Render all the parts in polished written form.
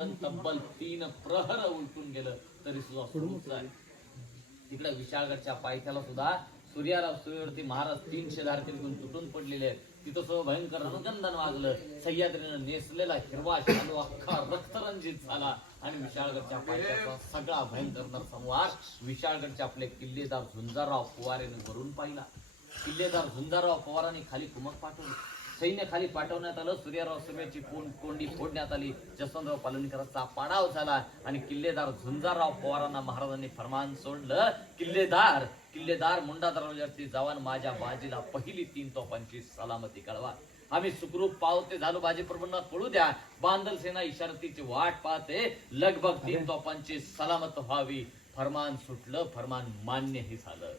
तब्बल 3 प्रहर उलटून गेलं तरी सुद्धा सुरूच आहे. तिकडे विशाळगडच्या पायथ्याला सुद्धा सूर्याराव सूर्यवरती महाराज 300 धारतीतून तुटून पडलेले आहेत. तिथं सो भयंकर रणकंदन वाजलं. सह्याद्रीनं नेसलेला हिरवा शालू अख्खा रक्तरंजित झाला आणि विशाळगडच्या पायथ्याचा सगळा भयंकर नरसंहार विशाळगडचे आपले किल्लेदार झुंजारराव पवारांनी वरून पाहिला. किल्लेदार झुंजारराव पवारांनी खाली कुमक पाठवली. सैन्य खाली पाठवण्यात आलं. सूर्याराव सूर्याची कोंडी फोडण्यात आली. जसवंतराव पालनकरांचा पाडाव झाला आणि किल्लेदार झुंजारराव पवारांना महाराजांनी फरमान सोडलं, किल्लेदार मुंडा दरवाजावरती जवान माझ्या बाजीला पहिली 3 तोफांची सलामती कळवा. आम्ही सुखरूप पावते झालो. बाजी प्रबंधात पळू द्या. बांदल सेना इशारतीची वाट पाहते. लगभग 3 तोफांची सलामत व्हावी. फरमान सुटलं. फरमान मान्यही झालं.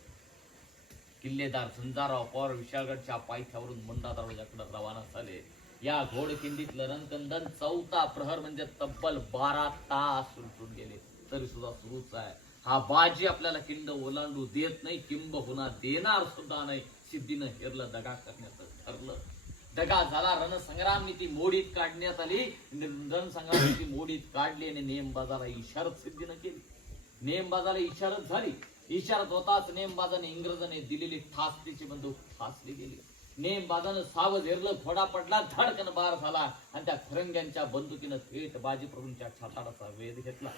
किल्लेदार झुंजारराव पवार विशाळगडच्या पायथ्यावरून मुंडा दरवाजाकडे रवाना झाले. या घोडखिंडीतलं रणकंदन 4था प्रहर म्हणजे तब्बल 12 तास उलटून गेले तरी सुद्धा सुरूच आहे. हा बाजी आपल्याला किंड ओलांडू देत नाही, किंबहुना देणार सुद्धा नाही. सिद्धीनं हेरलं, दगा करण्याचं ठरलं. दगा झाला. रणसंग्राम नीती मोडीत काढण्यात आली. रणसंग्राम नीती मोडीत काढली आणि नेमबाजाला इशारत सिद्धीनं केली. नेमबाजाला इशारत झाली. इशारत होताच नेमबाजाने इंग्रजाने दिलेली ठासतीची बंदूक ठासली गेली. नेमबाजानं सावध हेरलं. घोडा पडला. धडकन बार झाला आणि त्या फिरंग्यांच्या बंदुकीनं थेट बाजीप्रभूंच्या छाताडाचा वेध घेतला.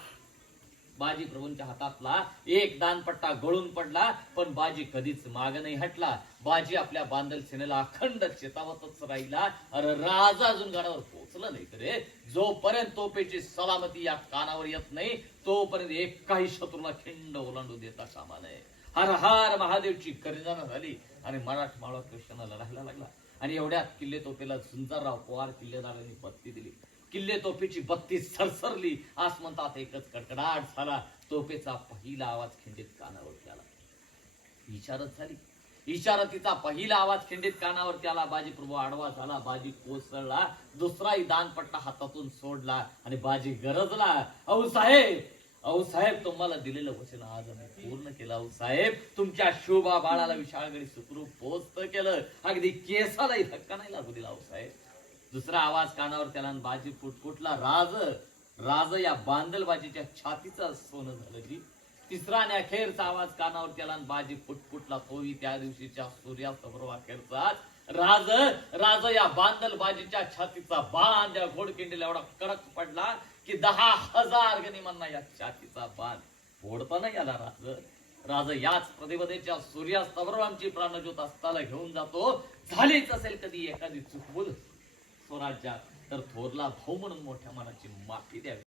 बाजीप्रभूंच्या हातातला एक दानपट्टा गळून पडला, पण बाजी कधीच माग नाही हटला. बाजी आपल्या बांदल सेनेला अखंड चेतावतच राहिला. अरे राजा अजून गाण्यावर पोहोचलं नाही तर जोपर्यंत तोपेची सलामती या कानावर येत नाही तोपर्यंत एक काही शत्रूला खिंड ओलांडू देता कामा नये. हर हर महादेवची गर्जना झाली आणि मराठमाळा कृष्णाला लढायला लागला. आणि एवढ्यात किल्ले तोपेला झुंजारराव पवार किल्लेदारांनी बत्ती दिली. किल्ले तोफेची बत्ती सरसरली. आसमंतात एकच कडकडाट झाला. तोफेचा पहिला आवाज खिंडीत कानावरती आला. इशारत झाली. इशारतीचा पहिला आवाज खिंडीत कानावरती आला. बाजीप्रभू आडवा झाला. बाजी कोसळला. दुसराही दानपट्टा हातातून सोडला आणि बाजी गरजला, अहो साहेब तुम्हाला दिलेलं वचन आज आम्ही पूर्ण केलं. अहो साहेब तुमच्या शोभा बाळाला विशाळगडी सुखरूप पोचत केलं. अगदी केसालाही धक्का नाही लागू दिला. अहो साहेब. दुसरा आवाज कानावर त्याला बाजी फुटफुटला. राज या बांदलबाजीच्या छातीचा सोनं झालं जी. तिसरा आणि अखेरचा आवाज कानावर त्याला बाजी फुटफुटला. तोही त्या दिवशीच्या सूर्यास्तबरोबर अखेरचा राज या बांदलबाजीच्या छातीचा बाण या घोडकिंडीला एवढा कडक पडला की 10,000 गनिमांना या छातीचा बाण फोडता नाही आला. राज याच प्रतिपदेच्या सूर्यास्तबरोबर आमची प्राणज्योत अस्ताला घेऊन जातो. झालीच असेल कधी एखादी चुकबुल स्वराज्यात तर थोरला भाऊ म्हणून मोठ्या मनाची माफी द्यावी.